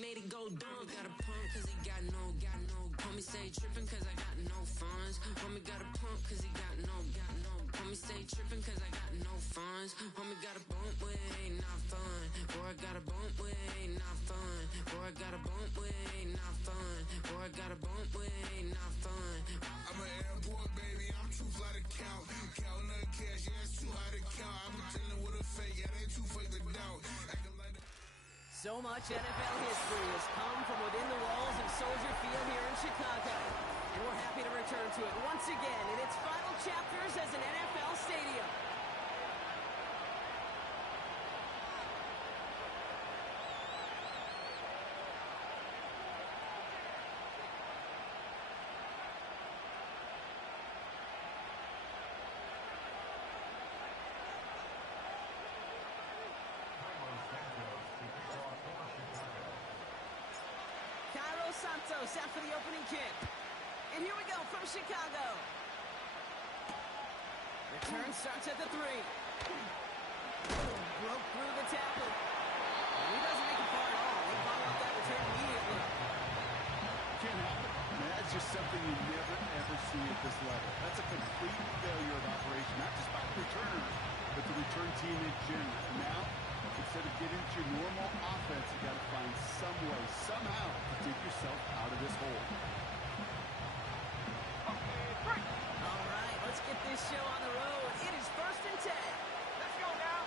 made it go dumb. Got a pump cause he got no. Homie say trippin' cause I got no funds. Homie got a pump cause he got no. Homie say trippin' cause I got no funds. Homie got a bump with ain't not fun. Boy, I got a bump with ain't not fun. Boy, I got a bump with ain't not fun. Boy, I got a bump with ain't not fun. I'm an airport baby, I'm too fly to count. Counting the cash, yeah, it's too high to count. I'm dealing with a fake, yeah, they too fake to doubt. Acting like So much NFL history has come from within the walls of Soldier Field here in Chicago. And we're happy to return to it once again in its final chapters as an NFL stadium. Santos out for the opening kick. And here we go from Chicago. Return starts at the 3. Broke through the tackle. He doesn't make it far at all. They follow up that return immediately. Can't help it. That's just something you never, ever see at this level. That's a complete failure of operation, not just by the returner, but the return team in general. Now, instead of getting to your normal offense, you got to find some way, somehow, to dig yourself out of this hole. All right, let's get this show on the road. It is 1st and 10. Let's go now.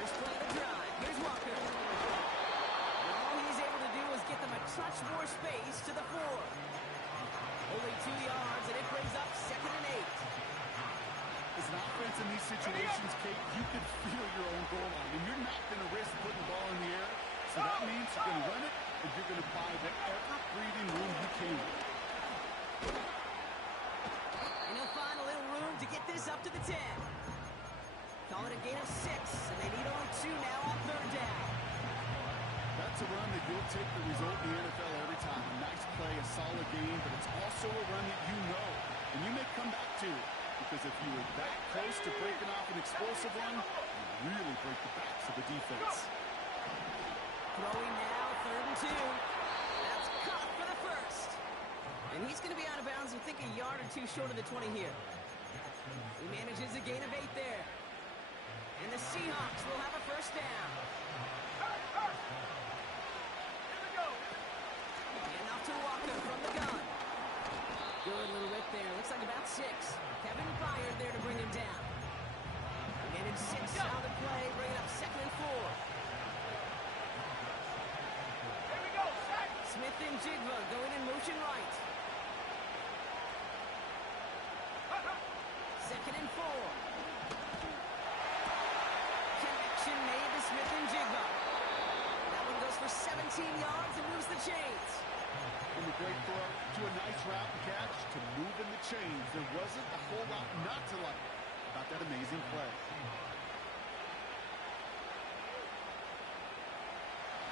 First play of the drive. Here's Walker. And all he's able to do is get them a touch more space to the 4. Only 2 yards, and it brings up 2nd and 8. As an offense in these situations, Kate, you can feel your own goal line, and you're not going to risk putting the ball in the air. So that means you're going to run it, and you're going to buy the ever-breathing room you can. And he'll find a little room to get this up to the 10. Call it a gain of 6, and they need only 2 now on 3rd down. That's a run that you'll take the result in the NFL every time. A nice play, a solid game, but it's also a run that you know, and you may come back to it. Because if you were that close to breaking off an explosive one, you really break the backs of the defense. Throwing now, 3rd and 2. That's caught for the 1st. And he's going to be out of bounds, I think, a yard or 2 short of the 20 here. He manages a gain of 8 there. And the Seahawks will have a 1st down. Here we go. And off to Walker from the gun. Good little whip there. Looks like about 6. Kevin Byard there to bring him down. Again in 6 on the play, bringing up 2nd and 4. Here we go. Set. Smith and Gggggggg going in motion right. 2nd and 4. Connection made to Smith and Gggggggg. That one goes for 17 yards and moves the chains. From a great throw to a nice route and catch to moving the chains. There wasn't a whole lot not to like about that amazing play.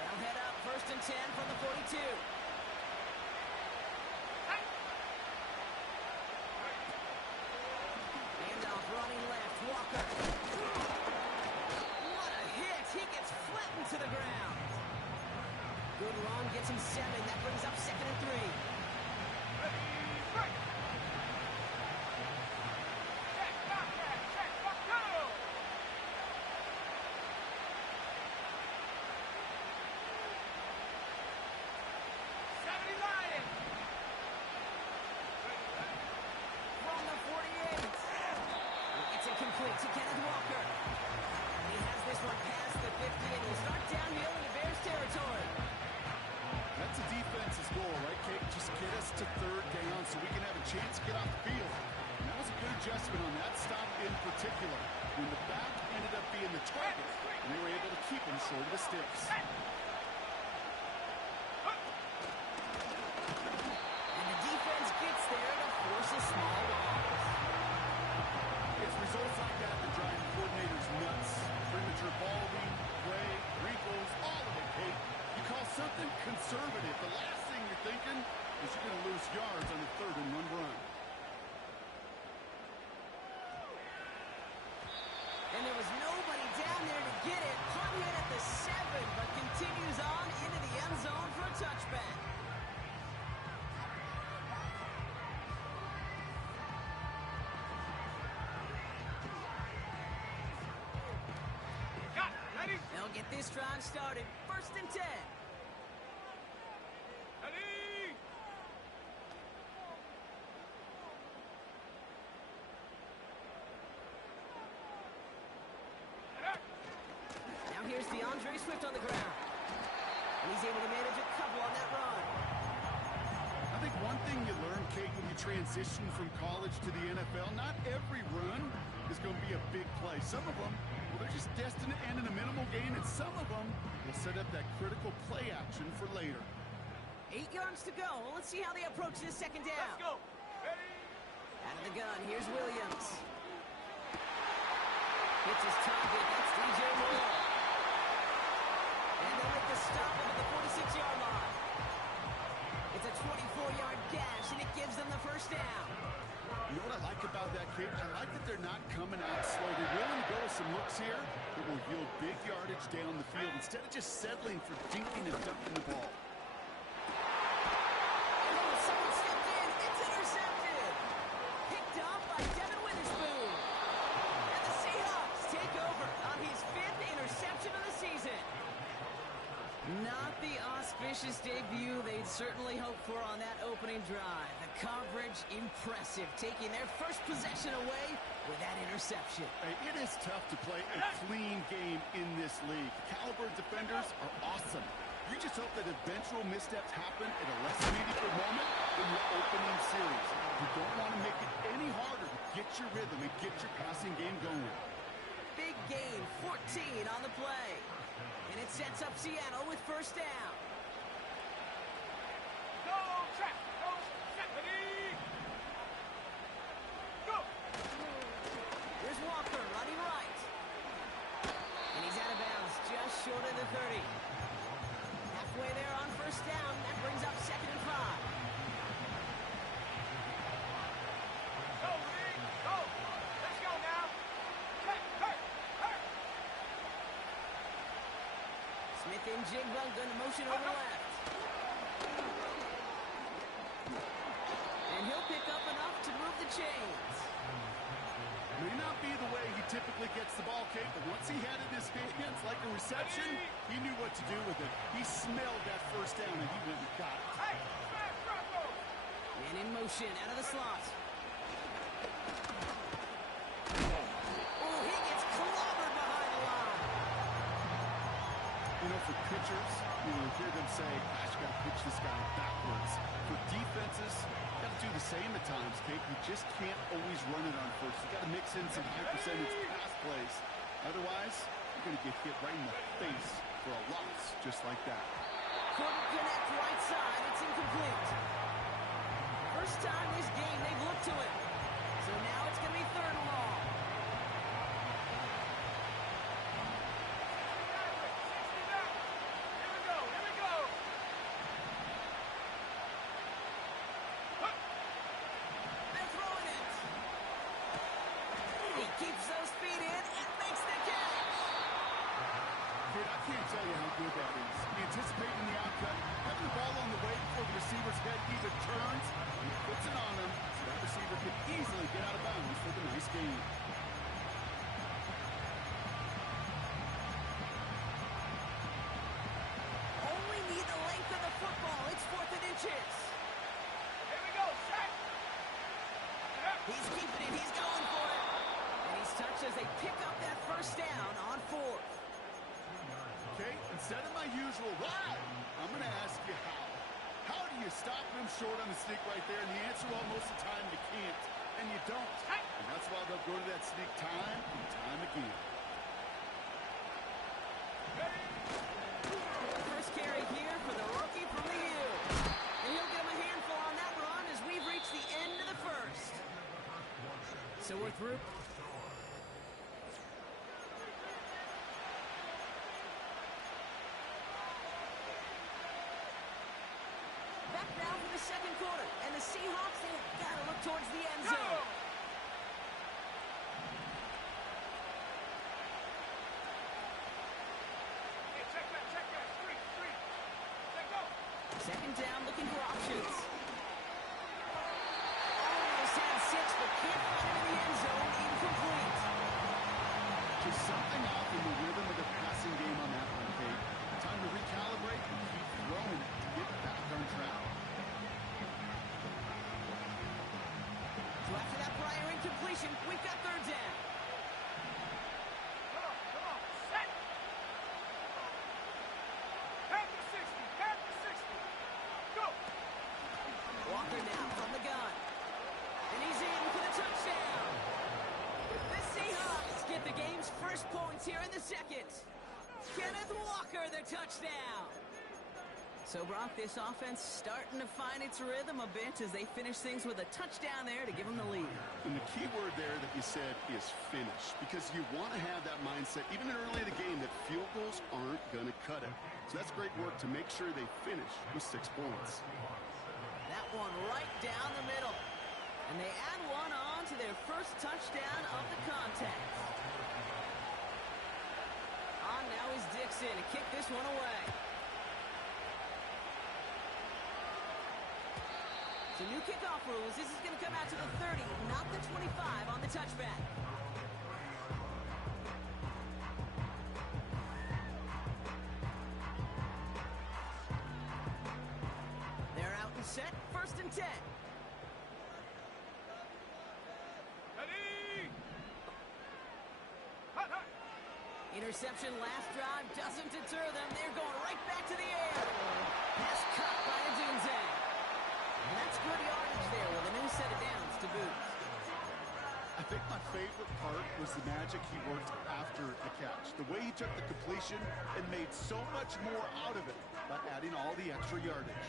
They'll head up 1st and 10 from the 42. Handoff running left. Walker. What a hit. He gets flattened to the ground. Good run, gets him 7. That brings up 2nd and 3. Ready, break. Check, back, go. 70 Lions. From the 48. It's incomplete to Kenneth Walker. He has this one past the 50 and will start downhill into Bears territory. That's a defense's goal, right, Kate? Just get us to 3rd down so we can have a chance to get off the field. And that was a good adjustment on that stop in particular. When the back ended up being the target, and they were able to keep him short of the sticks. And the defense gets there to force a small loss. It's results like that that drive coordinators nuts. Premature balding, gray, wrinkles, all of it, Kate. You call something conservative. The last thing you're thinking is you're going to lose yards on the 3rd and 1 run. And there was nobody down there to get it. Hung in at the 7, but continues on They'll get this drive started. 1st and 10. Ready? Now here's DeAndre Swift on the ground. And he's able to manage a couple on that run. I think one thing you learn, Kate, when you transition from college to the NFL, not every run is going to be a big play. Some of them, well, they're just destined to end in a minimal gain, and some of them will set up that critical play action for later. 8 yards to go. Well, let's see how they approach this 2nd down. Let's go. Ready? Out of the gun, here's Williams. Hits his target, that's DJ Moore. And they'll make the stop at the 46-yard line. It's a 24-yard gash, and it gives them the 1st down. You know what I like about that, Kate? I like that they're not coming out slow. They're willing to go with some looks here that will yield big yardage down the field instead of just settling for dinking and dunking the ball. Oh, someone stepped in. It's intercepted. Picked up by Devin Witherspoon. And the Seahawks take over on his 5th interception of the season. Not the auspicious debut they'd certainly hoped for on that opening drive. The coverage impressive, taking their first possession away with that interception. Hey, it is tough to play a clean game in this league. Caliber defenders are awesome. You just hope that eventual missteps happen at a less meaningful moment in your opening series. You don't want to make it any harder to get your rhythm and get your passing game going. Big gain, 14 on the play. And it sets up Seattle with 1st down. Go, track. Go, track. Ready? Go. Here's Walker running right. And he's out of bounds just short of the 30. Halfway there on 1st down. That brings up 2nd and 5. Go, Lee. Go. Let's go now. Check. Hurt. Hurt. Smith and Jigba going to motion over left. And he'll pick up enough to move the chains. May not be the way he typically gets the ball, Kate, but once he had it in his hands like a reception, he knew what to do with it. He smelled that 1st down, and he went and got it. Hey, smash Broncos. Man in motion out of the slot. Oh, he gets clobbered behind the line. You know, for pitchers, you hear them say, gosh, you got to pitch this guy backwards. For defenses, you got to do the same at times, Kate. You just can't always run it on first. You got to mix in some high percentage pass plays. Otherwise, you're going to get hit right in the face for a loss just like that. Couldn't connect right side. It's incomplete. First time this game they've looked to it. So now it's going to be 3rd and long. Here we go. Here we go. They're throwing it. He keeps those feet in and makes the catch. Kid, I can't tell you how good that is. Anticipating the outcut, having the ball on the way before the receiver's head even turns, he puts it on him, so that receiver can easily get out of bounds for the nice gain. Only need the length of the football. It's 4th and inches. Here we go. Sack. He's keeping it. He's going for it. And he's touched as they pick up that 1st down on 4th. Okay, instead of my usual, wow, I'm going to ask you how. How do you stop them short on the sneak right there? And the answer, well, most of the time you can't. And you don't. And that's why they'll go to that sneak time and time again. First carry here for the rookie from the U. And he'll get him a handful on that run as we've reached the end of the 1st. So we're through. Back now for the 2nd quarter. And the Seahawks, they've got to look towards the end zone. Hey, check that. Street. Let go. 2nd down, looking for options. Almost had 6, but can't find him in the end zone. Incomplete. So something off in the rhythm of the passing game on that one, Kate. Time to recalibrate and keep throwing it to get back on track. So after that prior incompletion, we've got third down. Come on, set! Back to 60, back to 60. Go! Walker now from the gun. And he's in for the touchdown. The Seahawks get the game's first points here in the second. Kenneth Walker, the touchdown. So, Brock, this offense starting to find its rhythm a bit as they finish things with a touchdown there to give them the lead. And the key word there that you said is finish, because you want to have that mindset, even early in the game, that field goals aren't going to cut it. So that's great work to make sure they finish with 6 points. That one right down the middle. And they add one on to their first touchdown of the contest. On now is Dixon to kick this one away. So new kickoff rules. This is going to come out to the 30, not the 25 on the touchback. They're out and set. First and 10. Ready! Hut, hut! Interception last drive doesn't deter them. They're going right back to the air. Pass caught by Adunze. And that's good yardage there with a new set of downs to boot. I think my favorite part was the magic he worked after the catch. The way he took the completion and made so much more out of it by adding all the extra yardage.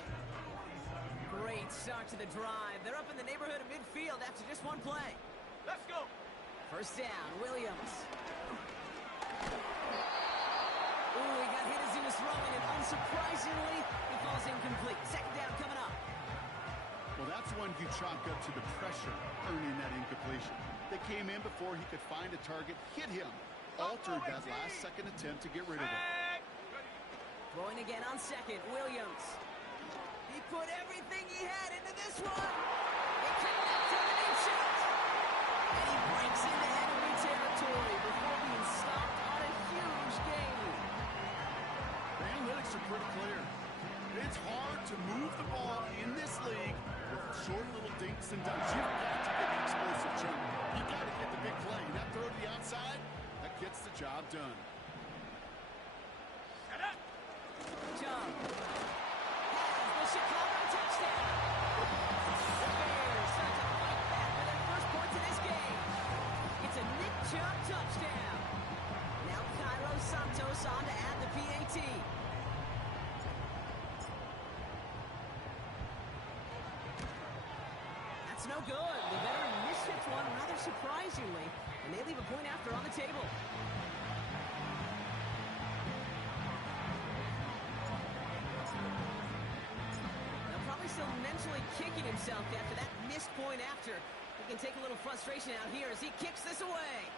Great start to the drive. They're up in the neighborhood of midfield after just one play. Let's go! First down, Williams. Ooh, he got hit as he was throwing, and unsurprisingly, he falls incomplete. Second down coming up. Well, that's one you chalk up to the pressure earning that incompletion. They came in before he could find a target, hit him, altered that last second attempt to get rid of it. Throwing again on second, Williams. He put everything he had into this one. He connects on the deep shot. And he breaks into enemy territory before being stopped on a huge gain. The analytics are pretty clear. It's hard to move the ball in this league with short little dinks and dunks. You've got to get the explosive jump. You've got to get the big play. That throw to the outside, that gets the job done. Shut up! Jump. Has the Chicago touchdown. The Bears start to fight back for their first points in this game. It's a Nick Chubb touchdown. Now Cairo Santos on to add the PAT. That's no good. The veteran mishits one rather surprisingly, and they leave a point after on the table. Now probably still mentally kicking himself after that missed point after. He can take a little frustration out here as he kicks this away.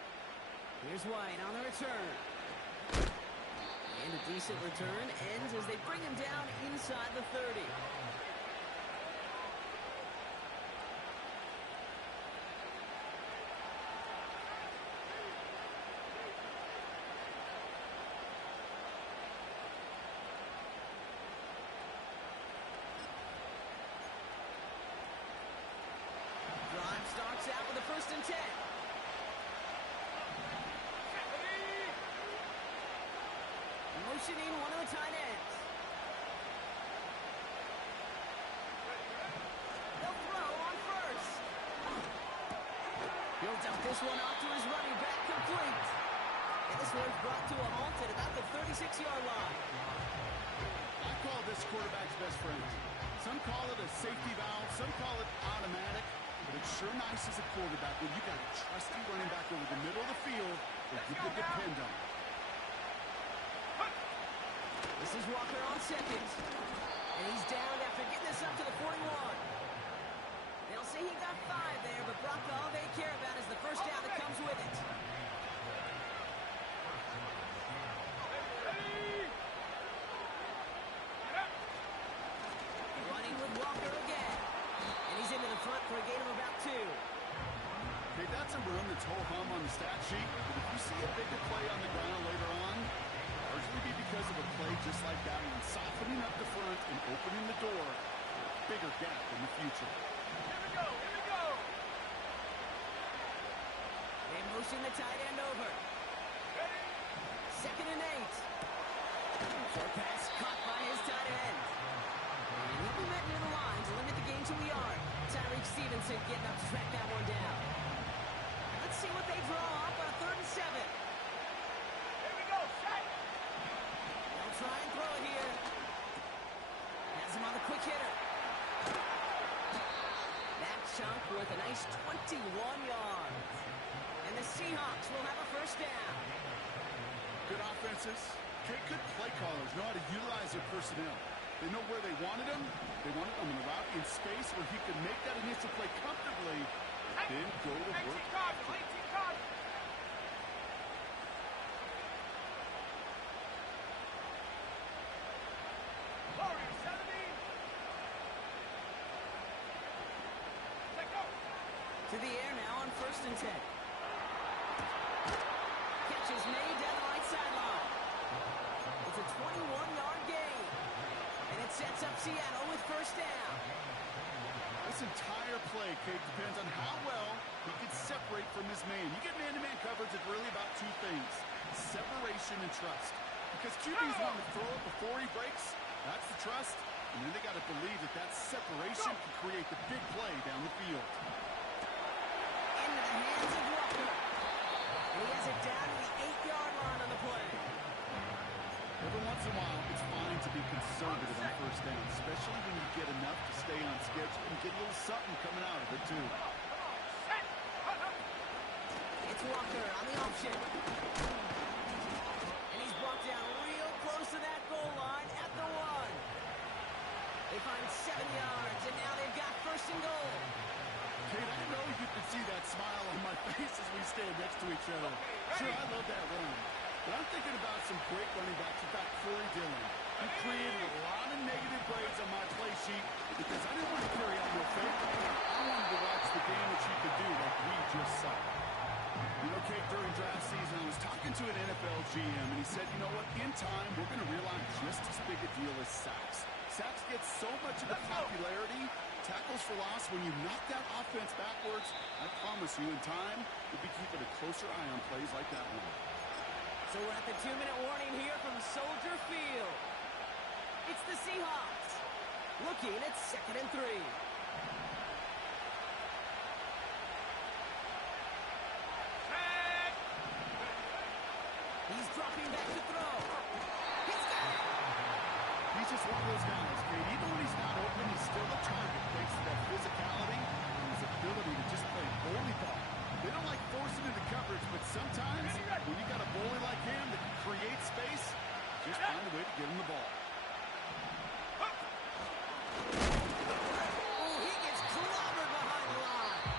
Here's White on the return. And a decent return ends as they bring him down inside the 30. Drive starts out with a first and 10. Motioning one of the tight ends. They'll throw on first. He'll dump this one off to his running back, complete. And this one's brought to a halt at about the 36-yard line. I call this quarterback's best friend. Some call it a safety valve, some call it automatic, but it's sure nice as a quarterback when you got a trusty running back over the middle of the field that you can depend on. This is Walker on second. And he's down after getting this up to the 41. They'll say he got 5 there, but Brock, all they care about is the first down that comes with it. Running with Walker again. And he's into the front for a gain of about 2. Hey, that's a run that's ho-hum on the stat sheet, but if you see a bigger play on the ground later on, largely be because of a play just like that one, softening up the front and opening the door for a bigger gap in the future. Here we go, here we go. They motion the tight end over. Ready? 2nd and 8. Short pass caught by his tight end. And he'll be met near the line to limit the gain to a yard. Tyreek Stevenson getting up to track that one down. Let's see what they draw up on a 3rd and 7. Here we go, set. They'll try and throw it here. Has him on the quick hitter. That chunk with a nice 21 yards. And the Seahawks will have a 1st down. Good offenses. Good play callers know how to utilize their personnel. They know where they wanted him. They wanted him in a route in space where he could make that initial play comfortably, then go to work. 18 Cardinals. Warriors 70. Let go. To the air now on 1st and 10. Catch is made down the right sideline. It's a 21-yard gain. And it sets up Seattle with 1st down. This entire play, Kate, depends on how well he can separate from his man. You get man-to-man coverage, it's really about two things: separation and trust. Because QBs want to throw it before he breaks. That's the trust. And then they got to believe that that separation can create the big play down the field. Into the hands of Walker. And he has it down to the 8-yard line on the play. Every once in a while, it's fine to be conservative on 1st down, especially when you get enough to stay on schedule and get a little something coming out of it, too. Set. It's Walker on the option. And he's brought down real close to that goal line at the 1. They find 7 yards, and now they've got 1st and goal. Kate, I know you can see that smile on my face as we stand next to each other. Sure, I love that run. But I'm thinking about some great running backs. In fact, Corey Dillon. He created a lot of negative grades on my play sheet because I didn't want to carry out no fake. I wanted to watch the damage he could do like we just saw. You know, Kate, during draft season, I was talking to an NFL GM, and he said, you know what, in time, we're going to realize just as big a deal as sacks. Sacks get so much of the popularity. Tackles for loss, when you knock that offense backwards, I promise you, in time, we'll be keeping a closer eye on plays like that one. So we're at the 2-minute warning here from Soldier Field. It's the Seahawks looking at 2nd and 3. Set. He's dropping back to throw. He's got it. He's just one of those guys, Kate. Even when he's not open, he's still a target thanks to that physicality and his ability to just play bully ball. They don't like forcing into coverage, but sometimes when you got a bully like him that can create space, just find a way to get him the ball. Oh, he gets clobbered behind the line.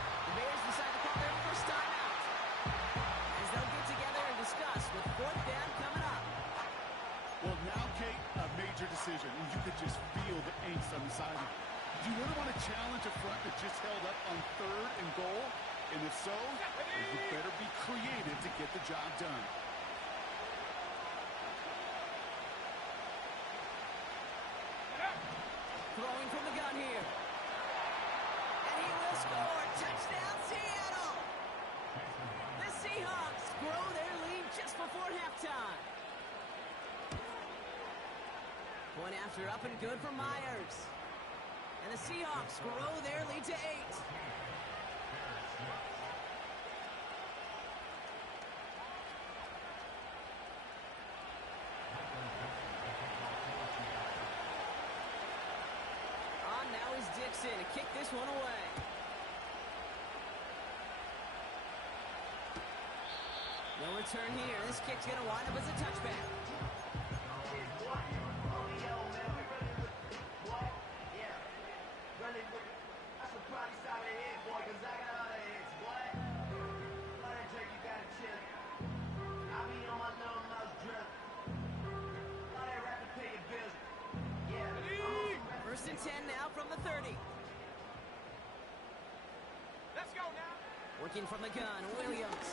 The Bears decide to call their 1st timeout as they'll get together and discuss with 4th down coming up. Well, now, Kate, a major decision, and you could just feel the angst on the sideline. Do you really want to challenge a front that just held up on 3rd and goal? And if so, you better be creative to get the job done. Throwing from the gun here. And he will score. Touchdown, Seattle! The Seahawks grow their lead just before halftime. Point after up and good for Myers. And the Seahawks grow their lead to 8. On now is Dixon to kick this one away. No return here. This kick's going to wind up as a touchback. First and 10 now from the 30. Let's go now. Working from the gun, Williams.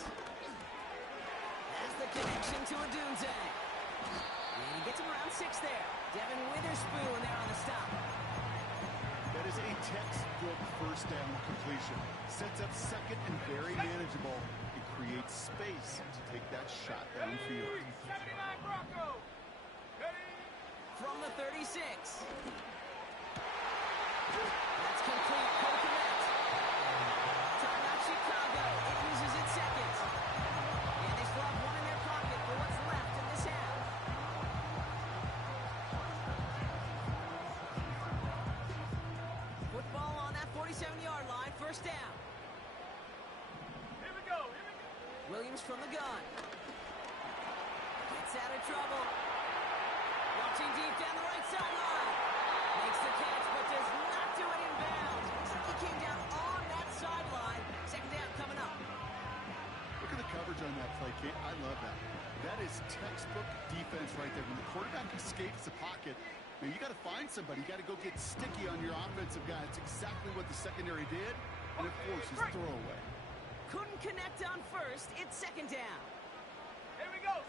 Has the connection to Odunze. And he gets him around 6 there. Devin Witherspoon there on the stop. That is a textbook first down completion. Sets up second and very manageable. It creates space to take that shot downfield. 79 Broncos. Ready? From the 36. That's complete. Correct. Timeout Chicago. It uses its second. And they still have one in their pocket for what's left in this half. Football on that 47-yard line. First down. Here we go. Williams from the gun. Gets out of trouble. Watching deep down the right sideline. Makes the catch, but does not do it in bounds. Looks like he came down on that sideline. Second down coming up. Look at the coverage on that play, Kate. I love that. That is textbook defense right there. When the quarterback escapes the pocket, man, you got to find somebody. You got to go get sticky on your offensive guy. It's exactly what the secondary did, and it forces throwaway. Couldn't connect on first. It's second down. Here we go.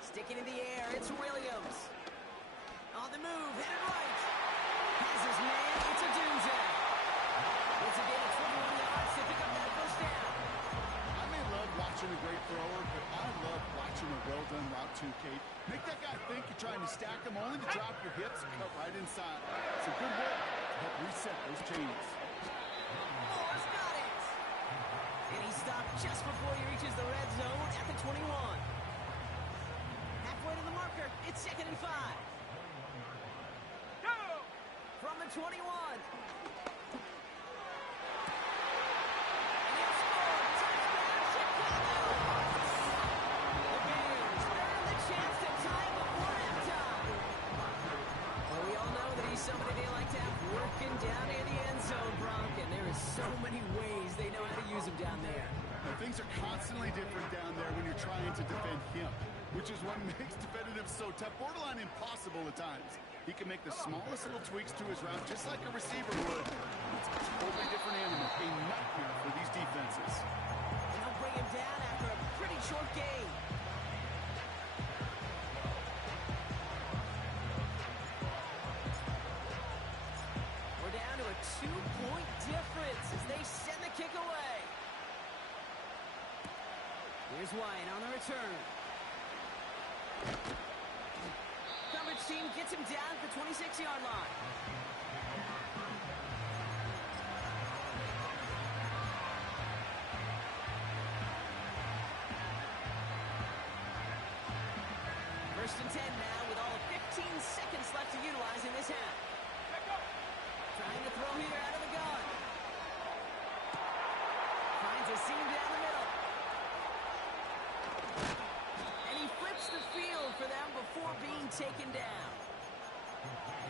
Sticking in the air, it's Williams. On the move, headed right. Has his man, it's Odunze. It's a gain of 21 yards to pick up that first down. I may love watching a great thrower, but I love watching a well-done route too, Kate. Make that guy think you're trying to stack him, only to drop your hips and cut right inside. It's a good work to help reset those chains. Moore's got it. And he stopped just before he reaches the red zone at the 21. Halfway to the marker, it's 2nd and 5. Go. From the 21. And he'll score. Touchdown, Chicago. The Bears earn the chance to tie it before halftime. Well, we all know that he's somebody they like to have working down near the end zone, Bronk, and there is so many ways they know how to use him down there. Now, things are constantly different down there when you're trying to defend him, which is what makes defending him so tough, borderline impossible at times. He can make the smallest little tweaks to his route just like a receiver would. It's a totally different animal, a nightmare for these defenses. And they'll bring him down after a pretty short game. We're down to a 2-point difference as they send the kick away. Here's White on the return. Coverage team gets him down at the 26-yard line. First and 10 now with all of 15 seconds left to utilize in this half. Trying to throw here out of the gun. Finds a seam down the middle. And he flips the field for them before being taken down.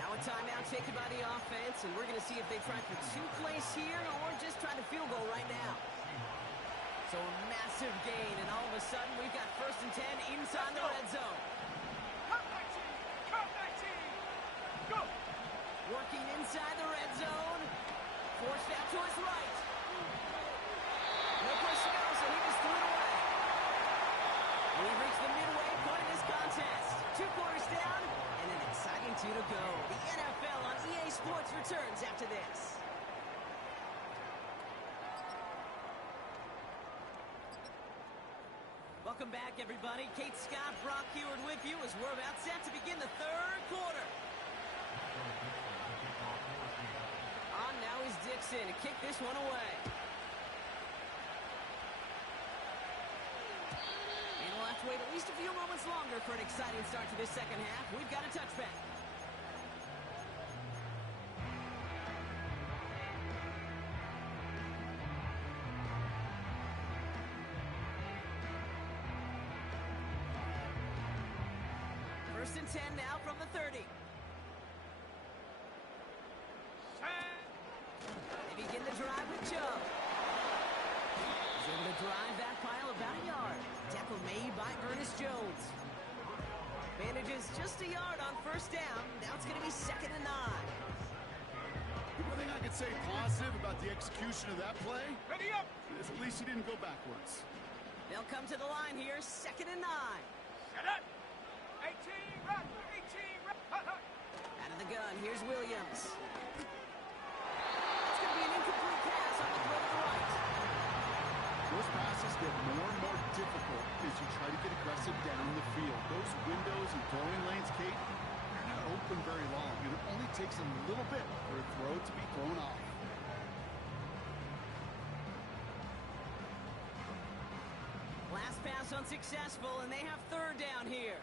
Now a timeout taken by the offense, and we're going to see if they try for 2 plays here or just try the field goal right now. So a massive gain, and all of a sudden we've got first and 10 inside the red zone. Cut 19. Cut 19. Go. Working inside the red zone. Forced out to his right. No place to go, so he just threw it away. We've reached the midway point of this contest. 2 quarters down, and an exciting 2 to go. The NFL on EA Sports returns after this. Welcome back, everybody. Kate Scott, Brock Heward with you as we're about set to begin the 3rd quarter. On now is Dixon to kick this one away. And we'll have to wait at least a few moments longer for an exciting start to this second half. We've got a touchback. First and 10 now from the 30. They begin the drive with Chubb. He's able to drive that pile about a yard. Tackle made by Ernest Jones. Manages just a yard on first down. Now it's going to be 2nd and 9. The one thing I could say positive about the execution of that play Ready up. is at least he didn't go backwards. They'll come to the line here, 2nd and 9. Set up. 18, run. 18, run. Hut, hut. Out of the gun, here's Williams. It's going to be an incomplete pass on the throw to the right. Those passes get more and more difficult as you try to get aggressive down the field. Those windows and throwing lanes, Kate, they're not open very long, and it only takes a little bit for a throw to be thrown off. Last pass unsuccessful, and they have 3rd down here.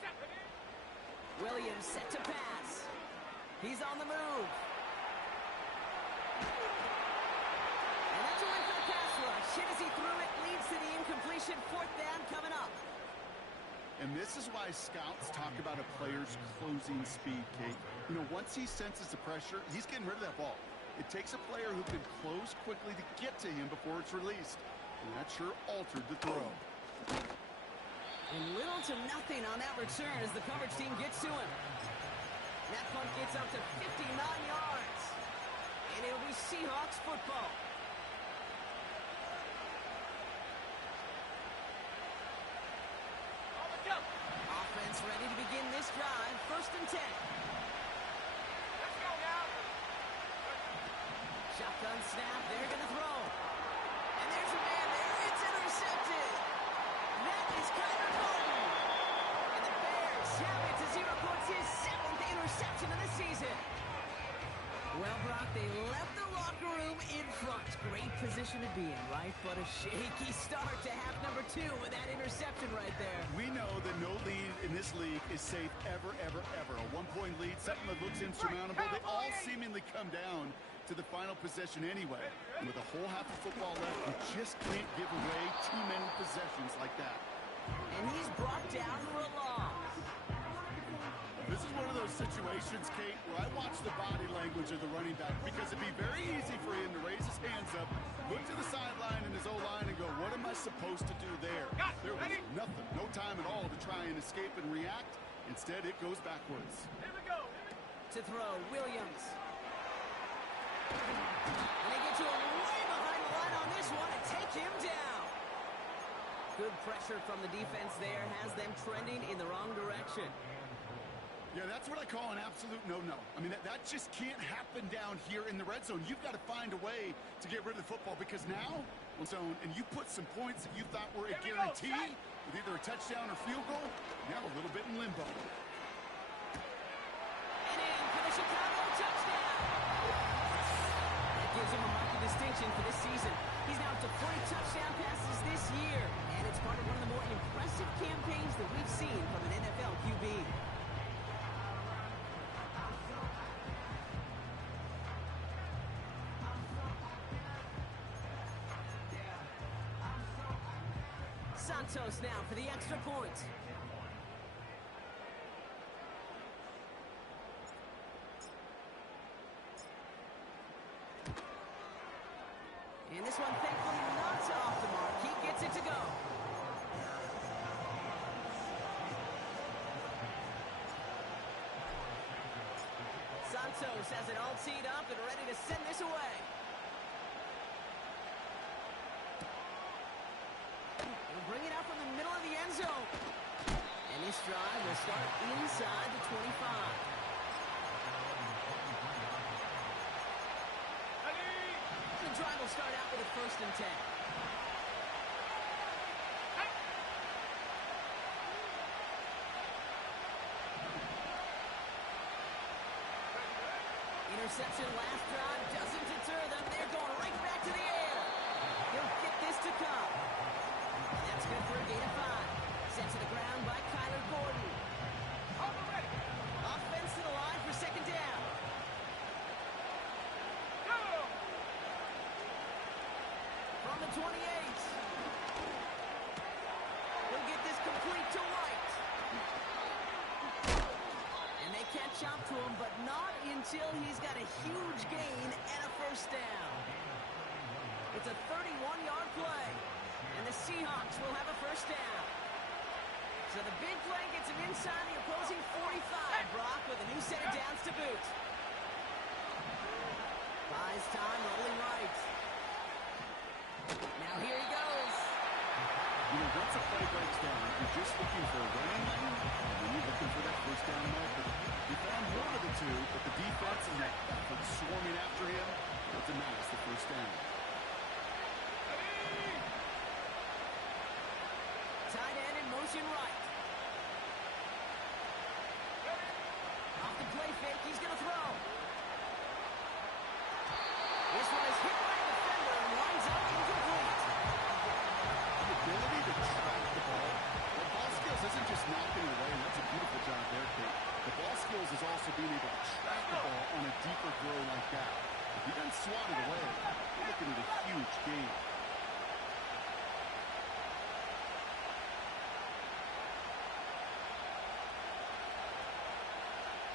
Stephanie. Williams set to pass. He's on the move. And that's a win for the pass rush. Hit as he threw it, leads to the incompletion. 4th down coming up. And this is why scouts talk about a player's closing speed, Kate. You know, once he senses the pressure, he's getting rid of that ball. It takes a player who can close quickly to get to him before it's released. And that sure altered the throw. And little to nothing on that return as the coverage team gets to him. That punt gets up to 59 yards. And it'll be Seahawks football. On the jump. Offense ready to begin this drive. 1st and 10. Let's go now. Shotgun snap. They're going to throw. And there's a man there. It's intercepted. That is Kyler Gordon. And the Bears have it to 0 points. His 7th interception of the season. Well, Brock, they left the locker room in front. Great position to be in, right? But a shaky start to half number 2 with that interception right there. We know that no lead in this league is safe ever, ever, ever. A 1-point lead, something that looks insurmountable. They all seemingly come down to the final possession anyway. And with a whole half of football left, you just can't give away too many possessions like that. And he's brought down for a loss. This is one of those situations, Kate, where I watch the body language of the running back because it'd be very easy for him to raise his hands up, look to the sideline and his O-line and go, what am I supposed to do there? There was nothing, no time at all to try and escape and react. Instead, it goes backwards. Here we go. To throw, Williams. And they get to him way behind the line on this one and take him down. Good pressure from the defense there has them trending in the wrong direction. Yeah, that's what I call an absolute no-no. I mean, that just can't happen down here in the red zone. You've got to find a way to get rid of the football because now, zone, and you put some points that you thought were a guarantee with either a touchdown or field goal, now a little bit in limbo. And in for the Chicago touchdown. That gives him a mark of distinction for this season. He's now up to 40 touchdown passes this year, and it's part of one of the more impressive campaigns that we've seen from an NFL QB. Santos now for the extra point. And this one thankfully not off the mark. He gets it to go. Santos has it all teed up and ready to send this away. Bring it out from the middle of the end zone. And this drive will start inside the 25. The drive will start out with a 1st and 10. Interception last drive doesn't deter them. They're going right back to the air. He'll get this to come. And that's good for a gain of 5. Sent to the ground by Kyler Gordon. Offense to the line for 2nd down. From the 28. He'll get this complete to White. And they catch up to him, but not until he's got a huge gain and a 1st down. It's a 31-yard play. And the Seahawks will have a 1st down. So the big play gets him inside the opposing 45, Brock, with a new set of downs to boot. Buys time, rolling right. Now here he goes. You know, once a play breaks down, you're just looking for a running lane, and then you're looking for that first down marker. He found one of the two, but the defense and that effort swarming after him, that denies the first down. Tight end in motion right. Off the play fake, he's going to throw. This one is hit by a defender and winds up incomplete. The ability to track the ball. The ball skills isn't just knocking it away, and that's a beautiful job there, Kate. The ball skills is also being able to track the ball on a deeper throw like that. If he doesn't swat it away, you're looking at a huge game.